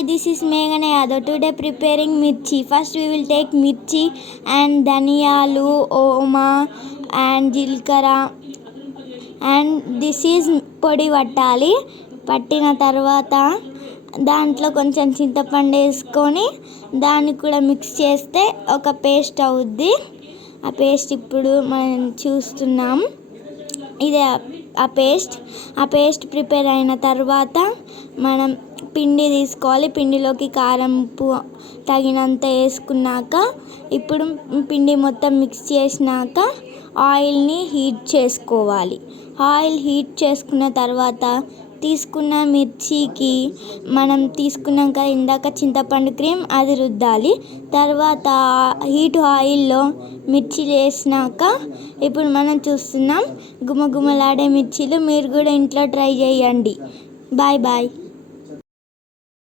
Hi, this is Meghana Yadav. Today preparing mirchi. First we will take mirchi and dhaniyalu, oma and jilkara, and this is పొడి పట్టాలి. పట్టిన తర్వాత దాంట్లో కొంచెం చింతపండు వేసుకొని దాన్ని కూడా మిక్స్ చేస్తే ఒక పేస్ట్ అవుద్ది. ఆ పేస్ట్ ఇప్పుడు మనం చూస్తున్నాం. ఇదే ఆ పేస్ట్ ప్రిపేర్ అయిన తర్వాత మనం పిండి తీసుకోవాలి. పిండిలోకి కారం, ఉప్పు తగినంత వేసుకున్నాక ఇప్పుడు పిండి మొత్తం మిక్స్ చేసినాక ఆయిల్ని హీట్ చేసుకోవాలి. ఆయిల్ హీట్ చేసుకున్న తర్వాత తీసుకున్న మిర్చికి మనం తీసుకున్నాం కదా ఇందాక చింతపండు క్రీమ్, అది రుద్దాలి. తర్వాత హీట్ ఆయిల్లో మిర్చిలు వేసినాక ఇప్పుడు మనం చూస్తున్నాం గుమగుమలాడే మిర్చీలు. మీరు కూడా ఇంట్లో ట్రై చేయండి. Bye bye.